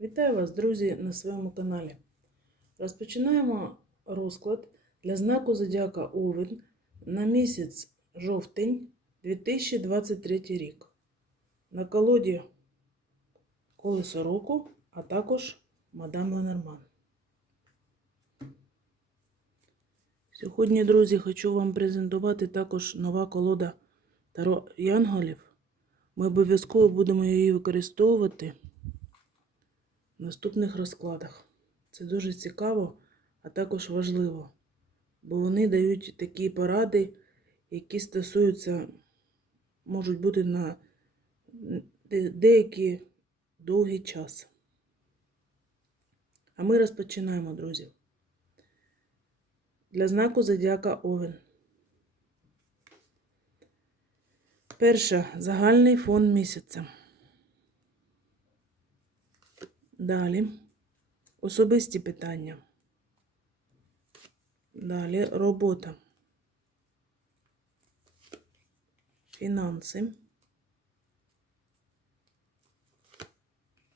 Вітаю вас, друзі, на своєму каналі. Розпочинаємо розклад для знаку Зодіака Овен на місяць жовтень 2023 рік. На колоді Колесо року, а також Мадам Ленорман. Сьогодні, друзі, хочу вам презентувати також нова колода Таро Янголів. Ми обов'язково будемо її використовувати в наступних розкладах. Це дуже цікаво, а також важливо, бо вони дають такі поради, які стосуються, можуть бути на де- деякий довгий час. А ми розпочинаємо, друзі. Для знаку Зодіака Овен. Перше загальний фон місяця. Далі особисті питання. Далі робота. Фінанси.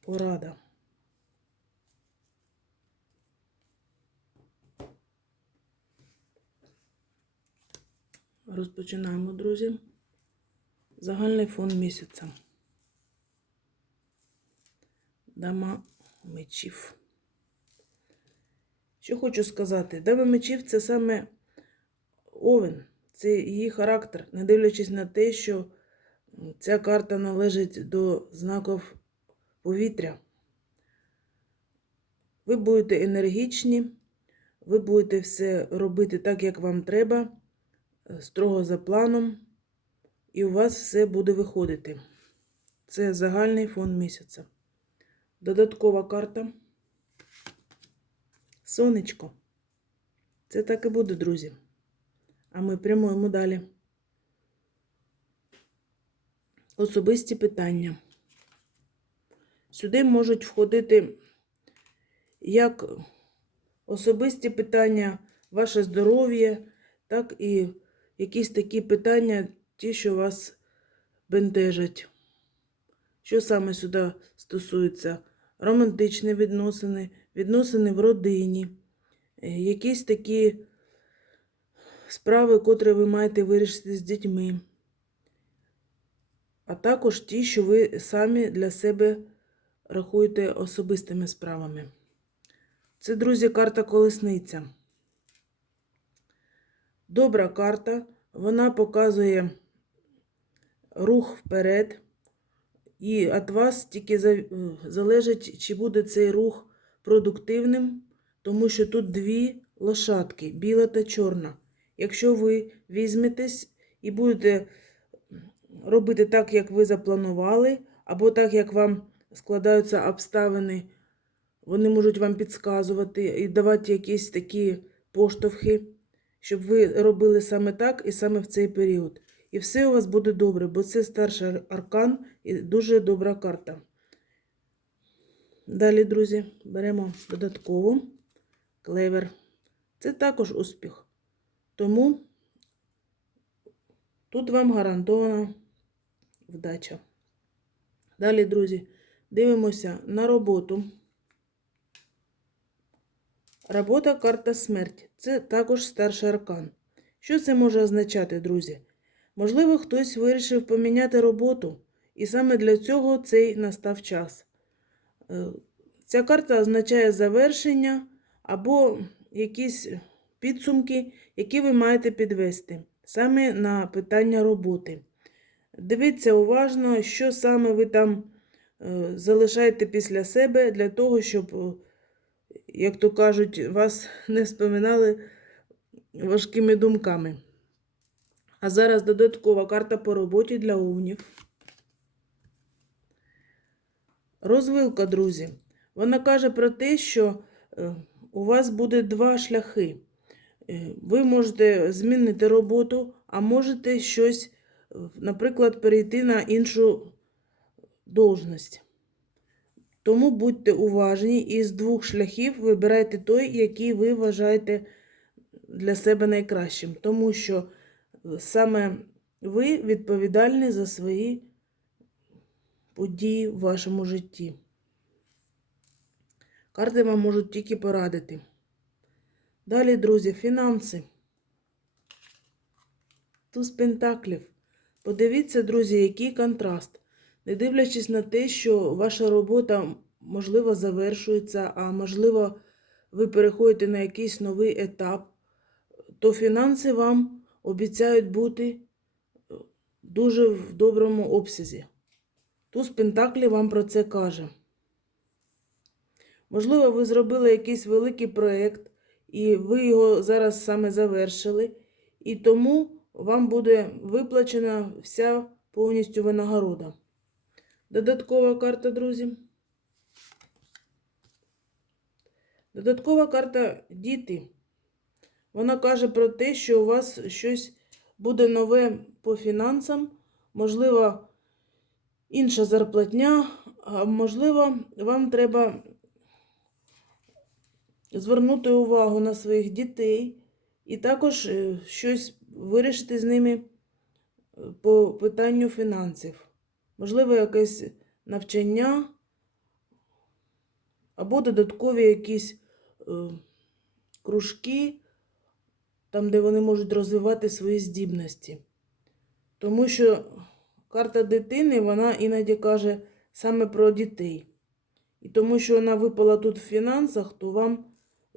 Порада. Розпочинаємо, друзі. Загальний фон місяця. Дама мечів. Що хочу сказати? Дама мечів це саме овен, це її характер, не дивлячись на те, що ця карта належить до знаків повітря. Ви будете енергічні, ви будете все робити так, як вам треба, строго за планом, і у вас все буде виходити. Це загальний фон місяця. Додаткова карта. Сонечко. Це так і буде, друзі. А ми прямуємо далі. Особисті питання. Сюди можуть входити як особисті питання, ваше здоров'я, так і якісь такі питання, ті, що вас бентежать. Що саме сюди стосується? Романтичні відносини, відносини в родині, е, якісь такі справи, котрі ви маєте вирішити з дітьми, а також ті, що ви самі для себе рахуєте особистими справами. Це, друзі, карта колесниця. Добра карта, вона показує рух вперед. І від вас тільки залежить, чи буде цей рух продуктивним, тому що тут дві лошадки, біла та чорна. Якщо ви візьметесь і будете робити так, як ви запланували, або так, як вам складаються обставини, вони можуть вам підказувати і давати якісь такі поштовхи, щоб ви робили саме так і саме в цей період. І все у вас буде добре, бо це старший аркан і дуже добра карта. Далі, друзі, беремо додатково клевер. Це також успіх. Тому тут вам гарантована вдача. Далі, друзі, дивимося на роботу. Робота карта смерть. Це також старший аркан. Що це може означати, друзі? Можливо, хтось вирішив поміняти роботу, і саме для цього цей настав час. Е, Ця карта означає завершення або якісь підсумки, які ви маєте підвести саме на питання роботи. Дивіться уважно, що саме ви там е, залишаєте після себе для того, щоб, е, як то кажуть, вас не споминали важкими думками. А зараз додаткова карта по роботі для овнів. Розвилка, друзі. Вона каже про те, що е, у вас буде два шляхи. Е, Ви можете змінити роботу, а можете щось, е, наприклад, перейти на іншу должність. Тому будьте уважні і з двох шляхів вибирайте той, який ви вважаєте для себе найкращим. Тому що саме ви відповідальні за свої події в вашому житті. Карти вам можуть тільки порадити. Далі, друзі, фінанси. Туз пентаклів. Подивіться, друзі, який контраст. Не дивлячись на те, що ваша робота, можливо, завершується, а можливо, ви переходите на якийсь новий етап, то фінанси вам обіцяють бути дуже в доброму обсязі. Туз Пентаклі вам про це каже. Можливо, ви зробили якийсь великий проєкт, і ви його зараз саме завершили, і тому вам буде виплачена вся повністю винагорода. Додаткова карта, друзі. Додаткова карта діти. Вона каже про те, що у вас щось буде нове по фінансам, можливо, інша зарплатня, а можливо, вам треба звернути увагу на своїх дітей і також е, щось вирішити з ними е, по питанню фінансів. Можливо, якесь навчання або додаткові якісь е, кружки, там, де вони можуть розвивати свої здібності. Тому що карта дитини, вона іноді каже саме про дітей. І тому що вона випала тут в фінансах, то вам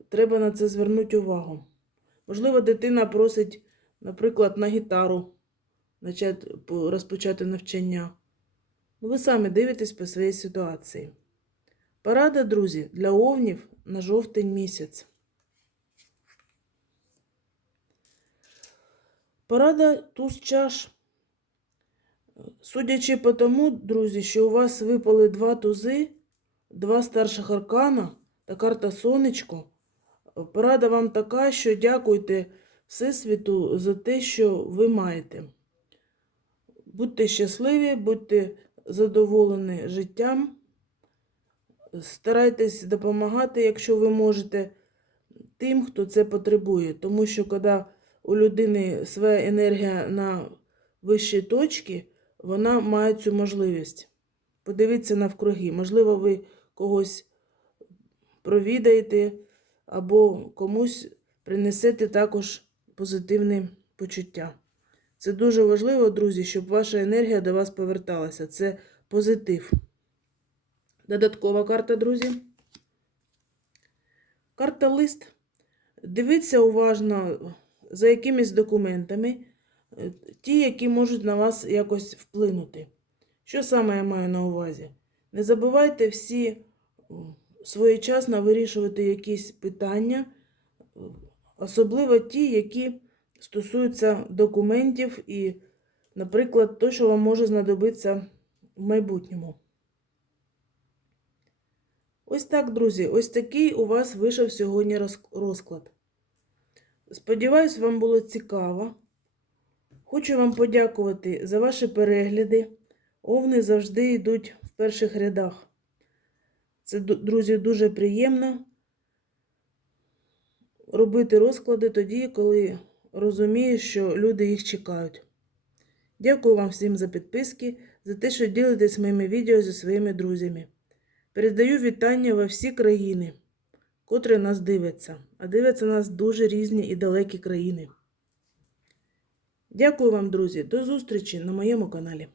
треба на це звернути увагу. Можливо, дитина просить, наприклад, на гітару почати, розпочати навчання. Ну, ви самі дивитесь по своїй ситуації. Порада, друзі, для овнів на жовтень місяць. Порада туз чаш. Судячи по тому, друзі, що у вас випали два тузи, два старших аркана та карта сонечко, порада вам така, що дякуйте Всесвіту за те, що ви маєте. Будьте щасливі, будьте задоволені життям. Старайтесь допомагати, якщо ви можете, тим, хто це потребує. Тому що коли у людини своя енергія на вищій точці, вона має цю можливість. Подивіться навкруги. Можливо, ви когось провідаєте або комусь принесете також позитивне почуття. Це дуже важливо, друзі, щоб ваша енергія до вас поверталася. Це позитив. Додаткова карта, друзі. Карта лист. Дивіться уважно за якимись документами, е, ті, які можуть на вас якось вплинути. Що саме я маю на увазі? Не забувайте всі своєчасно вирішувати якісь питання, е, особливо ті, які стосуються документів і, наприклад, то, що вам може знадобитися в майбутньому. Ось так, друзі, ось такий у вас вийшов сьогодні розклад. Сподіваюсь, вам було цікаво. Хочу вам подякувати за ваші перегляди. Овни завжди йдуть в перших рядах. Це, друзі, дуже приємно робити розклади тоді, коли розумієш, що люди їх чекають. Дякую вам всім за підписки, за те, що ділитесь моїми відео зі своїми друзями. Передаю вітання во всі країни, котрі нас дивиться, а дивляться нас дуже різні і далекі країни. Дякую вам, друзі, до зустрічі на моєму каналі.